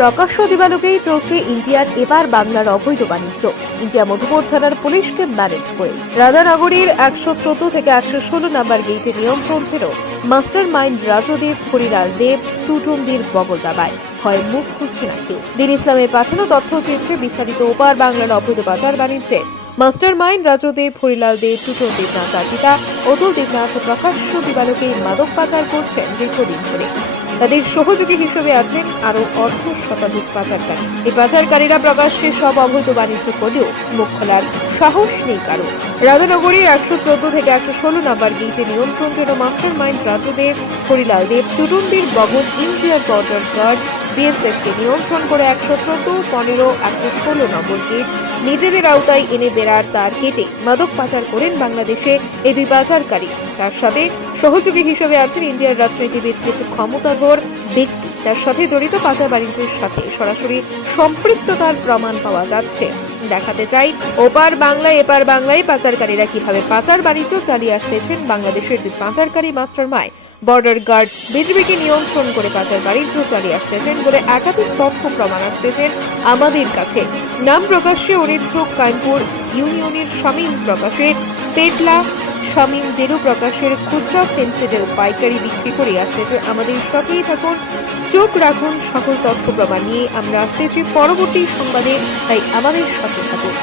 প্রকাশ্য দিবালোকেই চলছে ইন্ডিয়ার এপার বাংলার অবৈধ বাণিজ্য। ইন্ডিয়া মধুপুর থানার পুলিশকে ম্যানেজ করে রাধানগরীর 114 থেকে 116 নম্বর গেটে নিয়ন্ত্রণ ছিল মাস্টার মাইন্ড রাজদেব, হরিলাল দেব, টুটুন্দির বগল দাবায়। ভয়ে মুখ খুলছে না কেউ। দিন ইসলামের পাঠানো তথ্য চিত্রে বিস্তারিত ওপার বাংলার অবৈধ পাচার বাণিজ্যে মাস্টার মাইন্ড রাজদেব, হরিলাল দেব, টুটুন দেবনাথ তার পিতা অতুল দেবনাথ প্রকাশ্য দিবালোকে মাদক পাচার করছেন দীর্ঘদিন ধরে। তাদের সহযোগী হিসেবে আছেন আরো অর্ধ শতাধিক পাচারকারী। এই পাচারকারীরা প্রকাশ্যে সব অবৈধ বাণিজ্য করলেও মুখ খোলার সাহস নেই কারো। রাধানগরীর 114 থেকে 116 নম্বর গেটে নিয়ন্ত্রণ ছিল মাস্টার মাইন্ড রাজদেব, হরিলাল দেব, টুটুন্দির বগল। ইন্ডিয়ার বর্ডার গার্ড বিএসএফ কে নিয়ন্ত্রণ করে 114, 15, 116 নম্বর গেট নিজেদের আওতায় এনে বেড়ার তার কেটে মাদক পাচার করেন বাংলাদেশে এই দুই পাচারকারী। তার সাথে সহযোগী হিসেবে আছেন ইন্ডিয়ার রাজনীতিবিদ, কিছু ক্ষমতাধর ব্যক্তি। তার সাথে জড়িত পাচার বাণিজ্যের সাথে সরাসরি সম্পৃক্ততার প্রমাণ পাওয়া যাচ্ছে। দেখাতে চাই ওপার বাংলা এপার বাংলায় পাচারকারীরা কিভাবে পাচার বাণিজ্য চালিয়ে আসতেছেন। বাংলাদেশের দুই পাচারকারী মাস্টার মাইন্ড বর্ডার গার্ড বিজিবিকে নিয়ন্ত্রণ করে পাচার বাণিজ্য চালিয়ে আসতেছেন বলে একাধিক তথ্য প্রমাণ আসতেছেন আমাদের কাছে। নাম প্রকাশ্যে অনিচ্ছুক কাইমপুর ইউনিয়নের শামীম প্রকাশে পেটলা শামীম দেরু প্রকাশের খুচরা ফেন্সিডেল পাইকারি বিক্রি করে আসতেছে। আমাদের সাথেই থাকুন, চোখ রাখুন সকল তথ্য প্রমাণ নিয়ে আমরা আসতেছি পরবর্তী সংবাদে, তাই আমাদের সাথে থাকুন।